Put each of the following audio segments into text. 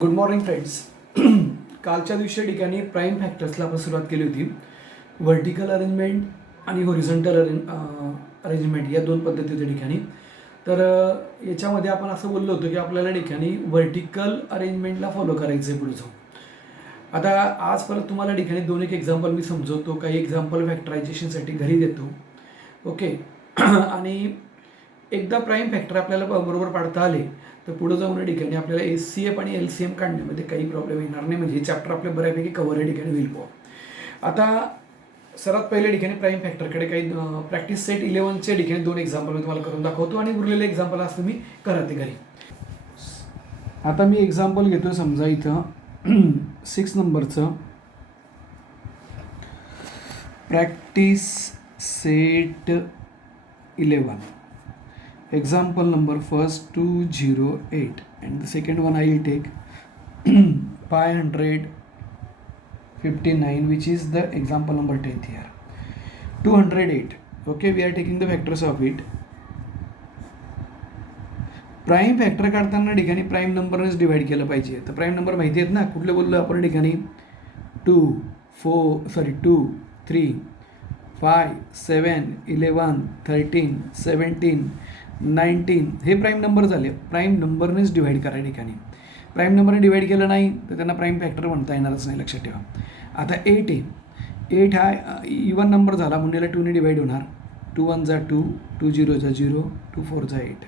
Good morning friends. कालच्या दिवशी ठिकाणी प्राईम फॅक्टर्सला आपण सुरुवात केली होती. व्हर्टिकल अरेंजमेंट आणि होरिझॉन्टल अरेंजमेंट या दोन पद्धतीच्या ठिकाणी. तर याच्यामध्ये आपण असं बोललो होतो की आपल्याला ठिकाणी व्हर्टिकल अरेंजमेंटला फॉलो करायचं आहे पुढे जाऊन. आता आज परत तुम्हाला ठिकाणी दोन एक एक्झाम्पल मी समजवतो, काही एक्झाम्पल फॅक्टरायझेशनसाठी घरी देतो. ओके. आणि एकदा प्राईम फॅक्टर आपल्याला बरोबर पाडता आले तर पुढे जाऊन या ठिकाणी आपल्याला SCF आणि LCM काढण्यामध्ये काही प्रॉब्लेम येणार नाही. म्हणजे हे चॅप्टर आपल्या बऱ्यापैकी कव्हर या ठिकाणी होईल. आता सर्वात पहिल्या ठिकाणी प्राईम फॅक्टरकडे काही प्रॅक्टिस सेट 11च्या ठिकाणी दोन एक्झाम्पल मी तुम्हाला करून दाखवतो आणि उरलेले एक्झाम्पल असं मी करा ते घरी. आता मी एक्झाम्पल घेतो. समजा इथं 6 नंबरचं practice set 11. Example number first 208 and the second one I will take 559, which is the example number 10th here. 208. Okay, we are taking the factors of it. Prime factor काढताना ठिकाणी प्राईम नंबरनेच डिवाइड केलं पाहिजे. तर prime number माहिती आहेत ना, कुठले बोललो आपण ठिकाणी 2 3 5 7 11 13 17 19 हे प्राईम नंबर झाले. प्राईम नंबरनेच डिवाइड करा ठिकाणी. प्राईम नंबरने डिवाइड केलं नाही तर त्यांना प्राईम फॅक्टर म्हणता येणारच नाही, लक्षात ठेवा. आता 8 आहे. 8 हा इवन नंबर झाला म्हणून याला 2ने डिवाइड होणार. 2 1 जा 2, 2 0 जा 0, 2 4 जा 8.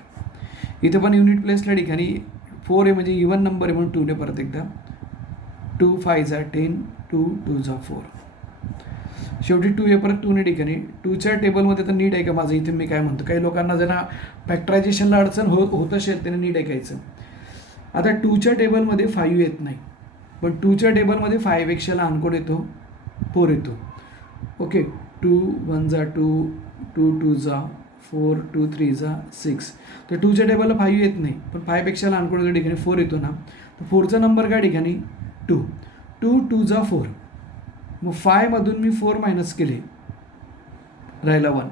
इथं पण युनिट प्लेसला ठिकाणी 4 आहे म्हणजे इवन नंबर आहे म्हणून 2ने परत एकदा 2 5 जा 10, 2 2 जा 4. शेवटी 2 आहे परत 2ने ठिकाणी. 2च्या टेबलमध्ये तर नीट आहे का माझं, इथे मी काय म्हणतो, काही लोकांना ज्यांना फॅक्टरायझेशनला अडचण होत असेल त्याने नीट ऐकायचं. आता 2च्या टेबलमध्ये 5 येत नाही, पण 2च्या टेबलमध्ये 5 पेक्षा लहान कोड येतो, 4 येतो. ओके. 2 1 जा 2, 2 2 जा 4, 2 3 जा 6. तर 2च्या टेबलला 5 येत नाही, पण 5 पेक्षा लहान कोड येतो ठिकाणी 4 येतो ना. तर 4चा नंबर काय ठिकाणी 2. 2 2 जा 4. मग 5मधून मी 4 मायनस केले, राहिला 1.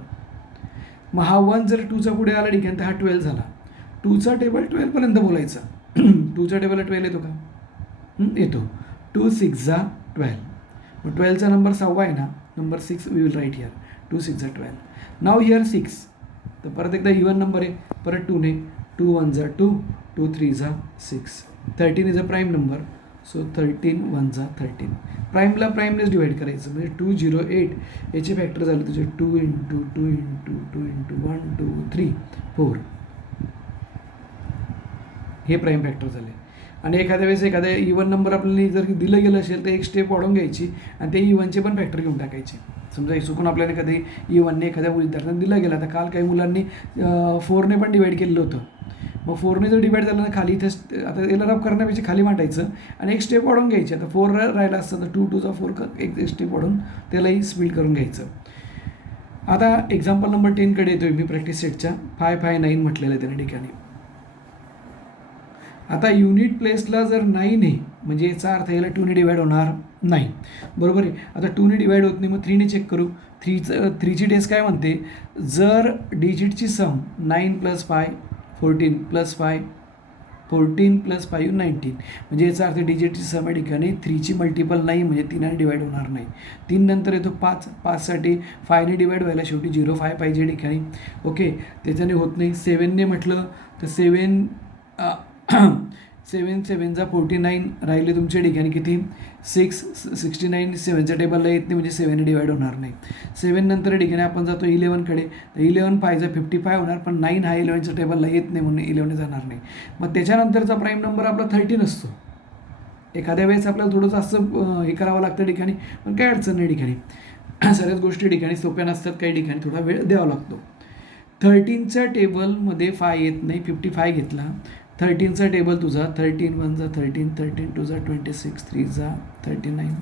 मग हा 1 जर 2चा पुढे आला ठिकाणी तर हा 12 झाला. 2चा टेबल 12पर्यंत बोलायचा. 2च्या टेबलला 12 येतो का? येतो. 2 6 जा 12. मग 12चा नंबर 6 आहे ना, number 6 we will write here. 2 6 जा 12. Now here 6. तर परत एकदा इवन नंबर आहे, परत 2ने 2 1 जा 2, 2 3 जा 6. 13 is a prime number, so 13 1 जा 13. प्राईमला प्राईमनेच डिवाइड करायचं म्हणजे 208 याचे फॅक्टर झाले तुझे 2 इंटू 2 इंटू 2 इंटू 1 2 3 4. हे प्राईम फॅक्टर झाले. आणि एखाद्या वेळेस एखाद्या इवन नंबर आपल्याला जर दिलं गेलं असेल तर एक स्टेप वाढवून घ्यायची आणि ते इवनचे पण फॅक्टर घेऊन टाकायचे. समजा चुकून आपल्याला एखाद्या इवनने एखाद्या विद्यार्थ्यांना दिलं गेलं. आता काल काही मुलांनी 4ने पण डिवाइड केलेलं होतं. मग 4ने जर डिवाइड झालं ना खाली इथं आता याला रफ करण्यापेक्षा खाली मांडायचं आणि एक स्टेप वाढून घ्यायची. आता 4 राहिला असतं तर 2 2 जा 4 एक स्टेप वाढून त्यालाही स्पीड करून घ्यायचं. आता एक्झाम्पल नंबर 10कडे येतोय मी. प्रॅक्टिस सेटच्या 559 म्हटलेलं आहे त्या ठिकाणी. आता युनिट प्लेसला जर 9 आहे म्हणजे याचा अर्थ याला 2ने डिवाइड होणार नाही, बरोबर आहे. आता 2ने डिवाइड होत नाही, मग 3ने चेक करू. 3ची टेस्ट काय म्हणते, जर डिजिटची सम 9 + 5 14 + 5 14 + 5 19 म्हणजे याचा अर्थ डिजिटची सम या ठिकाणी 3ची मल्टिपल नाही म्हणजे 3ने डिवाइड होणार नाही. 3 नंतर येतो 5. 5साठी 5ने डिवाइड व्हायला शेवटी 0 5 पाहिजे ठिकाणी. ओके. त्याच्याने होत नाही. 7ने म्हटलं तर 7 7 7 जा 49 राहिले तुमच्या ठिकाणी किती 6 69. 7च्या टेबलला येत नाही म्हणजे 7ने डिवाइड होणार नाही. 7 नंतर ठिकाणी आपण जातो 11कडे. तर 11 5 जा 55 होणार, पण 9 हा 11च्या टेबलला येत नाही म्हणून 11ने जाणार नाही. मग त्याच्यानंतरचा प्राईम नंबर आपला 13 असतो. एखाद्या वेळेस आपल्याला थोडंसं असं हे करावं लागतं ठिकाणी, पण काय अडचण नाही ठिकाणी. सगळ्याच गोष्टी ठिकाणी सोप्या नसतात, काही ठिकाणी थोडा वेळ द्यावा लागतो. 13च्या टेबलमध्ये 5 येत नाही, 55 घेतला. 13चा टेबल तुझा 13 1 जा 13, 13 2 जा 26, 3 जा 39,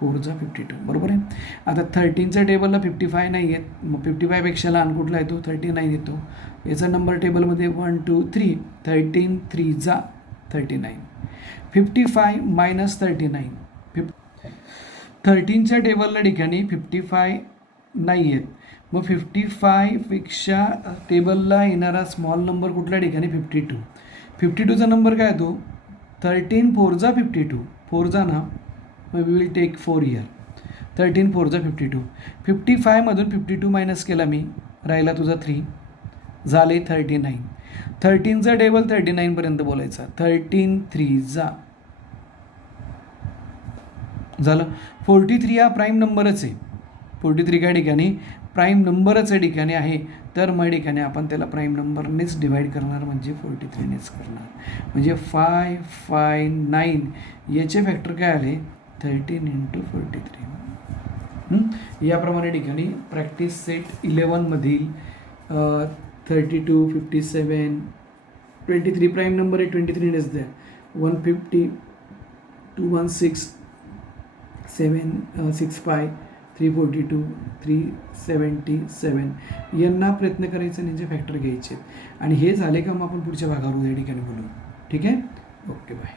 4 जा 52, बरोबर आहे. आता 13च्या टेबलला 55 नाही येत, मग 55 पेक्षा लहान कुठला येतो 39 येतो. याचा नंबर टेबलमध्ये 1 2 3, 13 3 जा 39. 55 - 39. 13च्या टेबलला ठिकाणी 55 नाही आहेत. मग 55 पेक्षा टेबलला येणारा स्मॉल नंबर कुठल्या ठिकाणी 52. 52चा नंबर काय येतो 13 4 जा 52 4 जा ना, मग वी विल टेक 4 इयर. 13 4 जा 52. 55मधून 52 मायनस केला मी, राहिला तुझा 3, झाले 39. 13चा टेबल 39पर्यंत बोलायचा. 13 3 जा झालं. 43 हा प्राईम नंबरच आहे. 43 काय ठिकाणी प्राईम नंबरच या ठिकाणी आहे, तर मग ठिकाणी आपण त्याला प्राईम नंबरनेच डिवाईड करणार, म्हणजे 43नेच करणार. म्हणजे 5 5 9 याचे फॅक्टर काय आले 13 × 43. याप्रमाणे ठिकाणी प्रॅक्टिस सेट 11मधील 32 57 23 प्राईम नंबर आहे, 23नेच द्या. 150 216 765 342 377 यांना प्रयत्न करायचा आणि यांचे फॅक्टर घ्यायचे. आणि हे झाले का मग आपण पुढच्या भागावर या ठिकाणी बोलू. ठीक आहे. Okay bye.